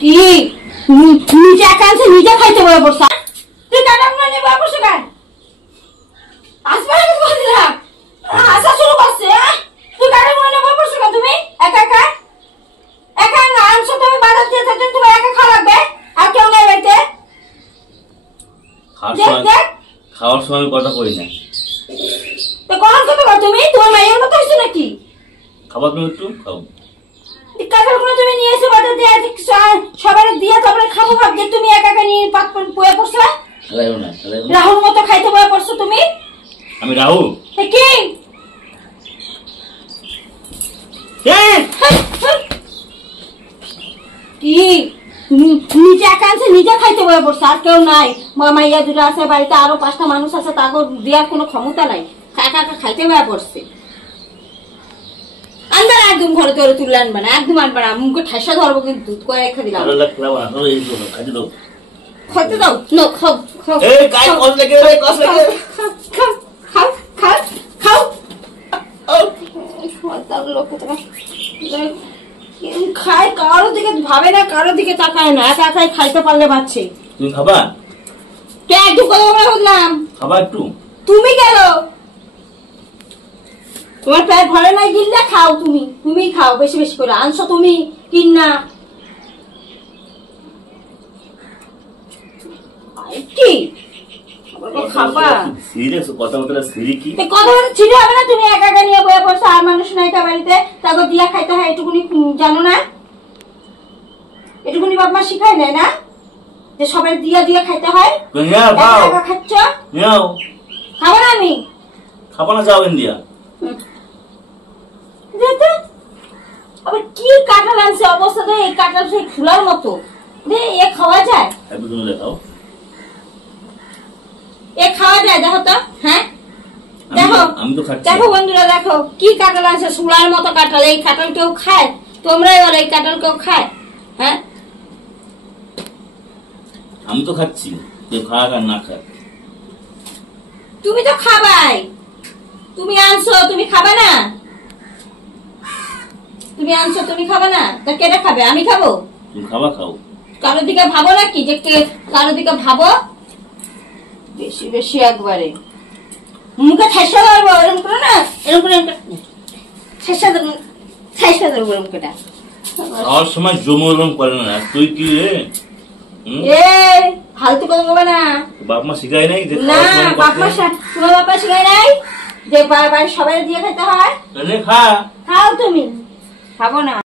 কি নিজে একান্তে নিজে খাইতে বলে পড়ছ তুই কাটাম না নিয়ে বসে কেন আসবে না কিছু বলছিলাম আসা শুরু করছে তুই কাটাম না নিয়ে বসে কেন তুমি একা একা একা না আনছো তুমি বাজার দিয়ে থাকতেন তুমি একা খাওয়া লাগবে আর কেউ নাই বাড়িতে খাওয়ার সময় কথা কই না তো কখন কত কর তুমি তোমার মায়ের মতো হইছো নাকি খাবার তুমি একটু খাও কাকারগুলো তুমি নিয়ে এসে বাজার দিয়ে সবার দিয়ে তারপরে খাবো ভাবছে তুমি একা একা নিয়ে পাত বয়ে পড়ছো রাহুল মতো খাইতে বয়ে পড়ছো তুমি আমি রাহুল কি কি নিজে একান্তে নিজে খাইতে বয়ে পড়ছো আর কেউ নাই মাইয়া দুটো আছে বাড়িতে আরো 5টা মানুষ আছে তাকে দেওয়ার কোনো ক্ষমতা নাই একা একা খাইতে বয়ে পড়ছে আনবে না একদম ঘরে তোরে তুলে আনবে না একদম আনবে না মুখে ঠাসা ধরবো কিন্তু করে রেখে দিলাম খাইতে দাও নো খাও খাও খাও খাও খাও খায় কারো দিকে ভাবে না কারো দিকে তাকায় না একা একাই খাইতে পারলে পাচ্ছে তুমি খাবা কে একটু কথা বললাম খাবা একটু তুমি গেল তোমার পেট ভরে নাই গিললে খাও তুমি খাও বেশি বেশি করে আনছো তুমি কিন না কি খাবা সিরিয়াস কথা বলতে সিরি কি কথা বলতে ছিল হবে না তুমি একা একা নিয়ে বয়ে পড়ছো আর মানুষ নাই কা বাড়িতে তাকে দিয়া খাইতে হয় এটুকুনি জানো না এটুকুনি বাপ মা শিখাই নেয় না যে সবাই দিয়া দিয়া খাইতে হয় একা খাচ্ছ খাবো না আমি খাবো না যাবেন দিয়া আবার কি কাঁঠাল আনছে অবস্থা দেয় এই কাঁঠাল সেই ফুলার মতো এ খাওয়া যায় এ খাওয়া যায় দেখো তো হ্যাঁ দেখো দেখো বন্ধুরা দেখো কি কাঁঠাল আছে ফুলার মতো কাঁঠাল এই কাঁঠাল কেউ খায় তোমরাই বলো এই কাঁঠাল কেউ খায় হ্যাঁ আমি তো খাচ্ছি কেউ খায় আর না খায় তুমি তো খাবাই তুমি আনছো তুমি খাবে না তুমি আনছো তুমি খাবে না তা কেটে খাবে আমি খাবো তুমি খাবা খাও কারোর দিকে ভাবো নাকি যে কারোর দিকে ভাবো বেশি বেশি একবারে মুখে ঠাসা ধরবো এরকম করে না এরকম করে ঠাসা ধরবো মুখেটা খাওয়ার সময় জমরম করে না তুই কি রে ফালতু কথা বলবে না বাপ মা শিখায় নাই না বাপ মা তোমার বাবা শিখায় নাই যে বাড়ির সবাই দিয়ে খেতে হয় খা খাও তুমি খাবো না